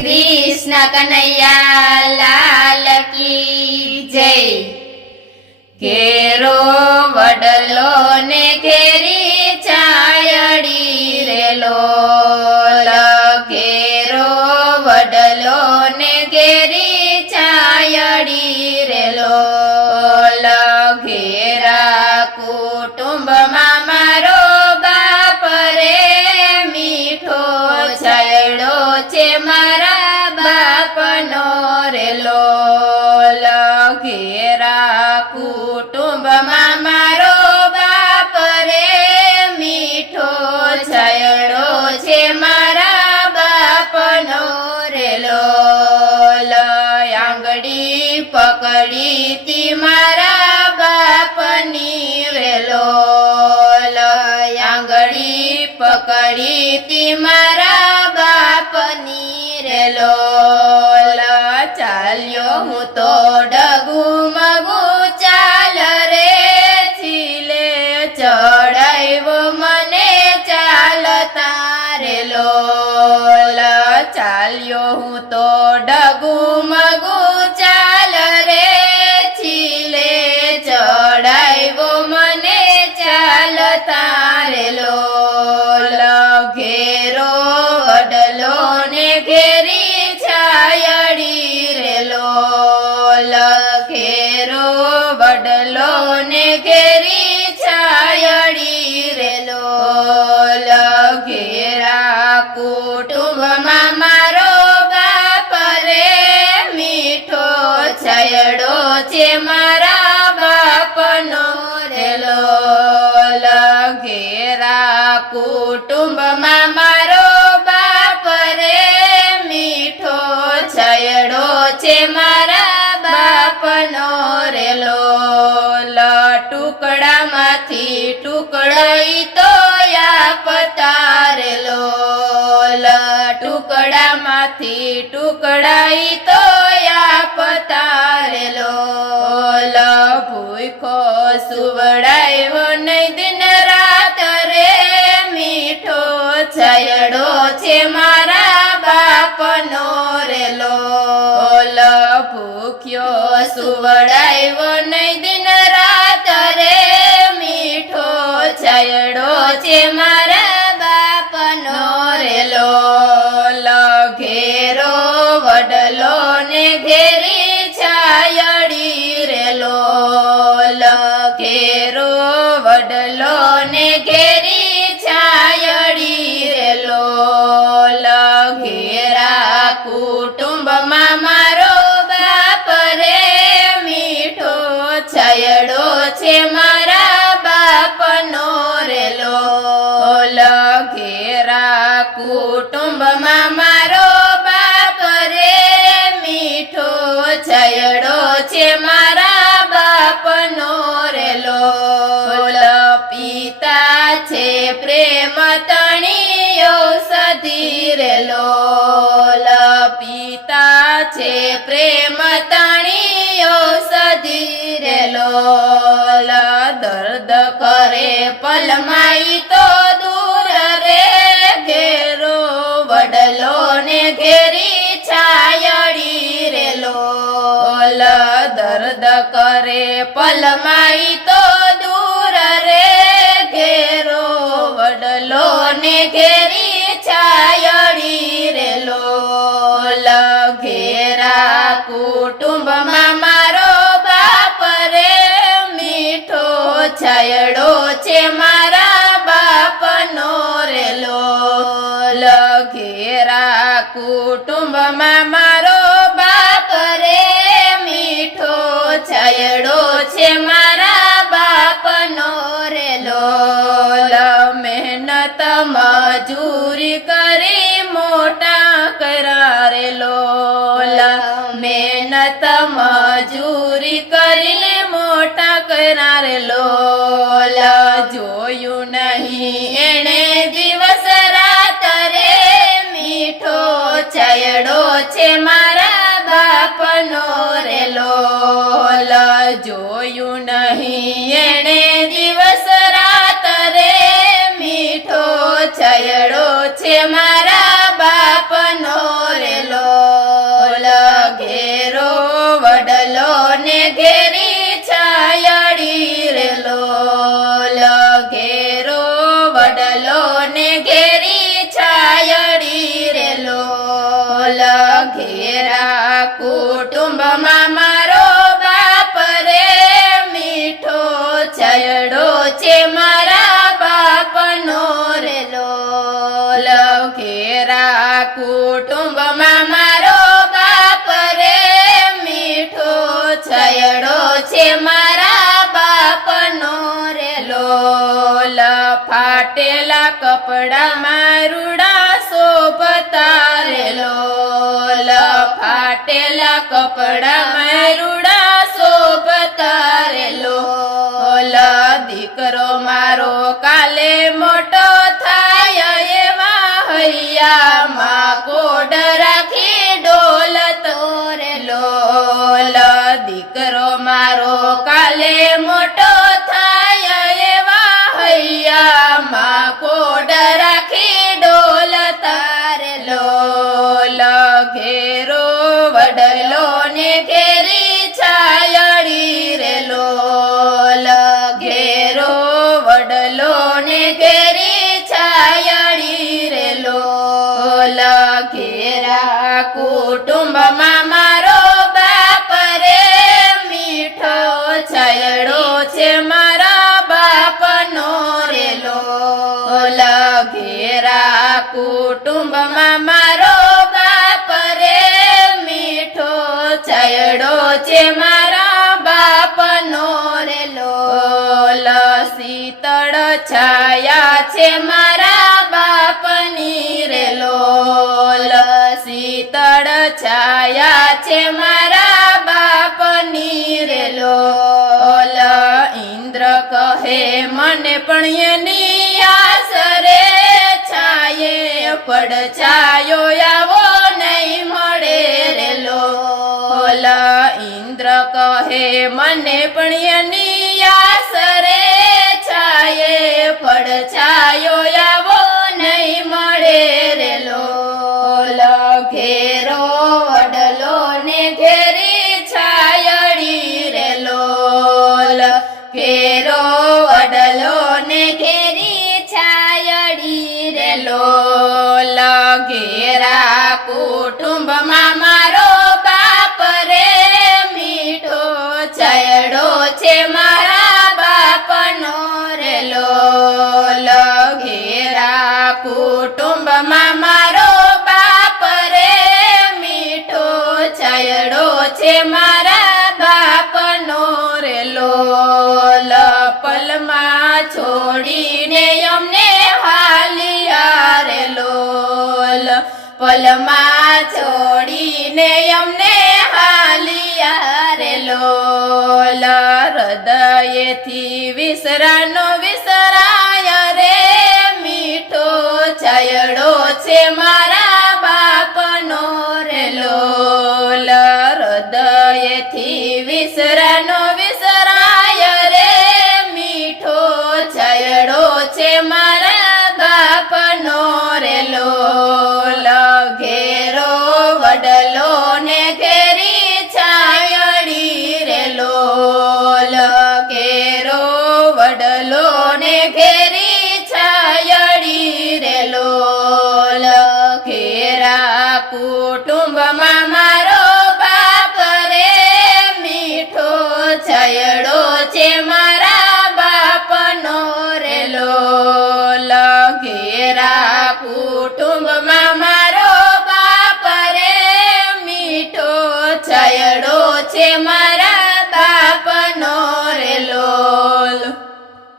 कृष्ण कन्हैया लाल की जय। केरो वडलो ने घेरी छायड़ी रे लोल, केरो वडलो ने घेरी छायड़ी रे लोल। घेरा कुटुंब मारो बाप रे मीठो छायड़ो छे मारा बाप नो रे लोल। घेरा कुटुंब मारो बाप रे मीठो छायड़ो छे मारा बाप नो रे लोल। आंगड़ी पकड़ी ती मारा बापनी रे लोल, आंगड़ी पकड़ी ती मारा बापनी रे लोल। चाल्यो हूँ तो डगू मगू चाल रे छीले चढ़ाव्यो मने चालता रे लोल। चाल्यो हूँ तो डगू मगू चाल रे छीले चढ़ाव्यो मने चालता रे लोल। घेरो वडलो ने घेरी छायड़ी रे लोल, घेरो वडलो ने घेरी छायड़ी रे लोल। घेरा कुटुंब मारो बाप रे मीठो छायड़ो छे मारा बाप नो रे लोल। घेरा कुटुंब मारो बाप रे मीठो छायड़ो छे मारा बाप नो रे लोल। टुकड़ा माथी टुकड़ाई तो आपता रे लोल, टुकड़ा माथी टुकड़ाई तो आपता रे लोल। भूखो सुवड़ाव्यो नहीं दिन रात रे मीठो छायड़ो छे मारा बाप नो रे लोल। भूख्यो सुवड़ाव्यो नहीं दिन रात रे मीठो छायड़ो छे मारा बाप नो रे लोल। घेरो वडलो ने घेरी छायड़ी रे लोल, घेरो वडलो ने घेरी छायड़ी रे लोल। घेरा कुटुंब मारो बाप रे मीठो छायड़ो छे मारा बाप नो रे लोल। घेरा कुटुंब मारो बाप रे मीठो छायड़ो छे मारा बाप नो रे लोल। पिता छे प्रेम तणी औषधि रे लोल, पिता छे प्रेम तणी औषधि रे लोल। दर्द करे पलमाई तो दूर रे घेरो वडलो ने घेरी छायड़ी रे लोल। दर्द करे पलमाई तो दूर रे घेरो वडलो ने घेरी छायड़ी रे लोल। घेरा कुटुंब मारो बाप रे मीठो छायड़ो छे मारा बाप नो रे लोल। घेरा कुटुंब मारो बाप रे मीठो छायड़ो छे मारा बाप नो रे लोल। मेहनत मजूरी करी मोटा करा रे लोल, मेहनत मजूरी करीने मोटा करा रे लोल। जोयु नहीं एने दिवस रात रे मीठो छायड़ो छे मारा बाप नो रे लोल। जोयु नहीं एने दिवस रात रे मीठो छायड़ो छे मारा बाप નો રેલો કુટુંબમાં મારો બાપ રે મીઠો છયડો છે મારા બાપનો રે લોલ ફાટેલા કપડામાં રૂડા શોભતા રે લોલ ફાટેલા કપડામાં રૂડા શોભતા રે લોલ દીકરો મારો કાલે મોટો થાય એવા હૈયામાં કોડ રાખી ડોલતો રે લોલ દીકરો મારો કાલે મોટો થાય એવા હૈયામાં કોડ રાખી ડોલતા રે લોલ ઘેરો વડલો ને ઘેરી છાયડી રે લોલ ઘેરો વડલો ને ઘેરી છાયડી રે લોલ ઘેરા કુટુંબમાં મારો બાપ રે મીઠો છયડો છે મારા બાપનો રે લોલ ઘેરા કુટુંબમાં મારો બાપ રે મીઠો છયડો છે મારા બાપનો રે લોલ શીતળ છાયા છે મારા બાપની રે લોલ શીતળ છાયા છે મારા બાપની રે લોલ ઇન્દ્ર કહે મને પણ એની આસરે છાયે પડછાયો આવો નહીં મળે રે લોલ ઇન્દ્ર કહે મને પણ એની આસરે છાયે પડછાયો આવો નહીં મળે રે લોલ ઘેરો વડલો ને ઘેરી છાયડી રે લોલ ઘેરો વડલો ને ઘેરી છાયડી રે લોલ ઘેરા કુટુંબમાં મારો બાપ રે મીઠો છયડો છે મારા બાપનો રે લોલ ઘેરા કુટુંબમાં મારો બાપ રે મીઠો છયડો છે મારા બાપનો રે લોલ પલમાં છોડીને અમને હાલિયા રે લોલ પલમાં છોડીને અમને હાલિયા રે લોલ હૃદયથી વિસરાનો વિસરાય રે મીઠો છયડો છે મારા બાપનો રે લોલ હૃદયથી વિસરાનો વિસરાય રે મીઠો છયડો છે મારા બાપનો રે લોલ ઘેરો વડલો ને ઘેરી છાયડી રે લોલ ઘેરો વડલો ને ઘેરી છાયડી રે લોલ ઘેરા કુટુંબમાં મારો બાપ રે મીઠો છયડો છે મારા બાપનો રે લોલ ઘેરા કુટુંબમાં મારો બાપ રે મીઠો છયડો છે મારા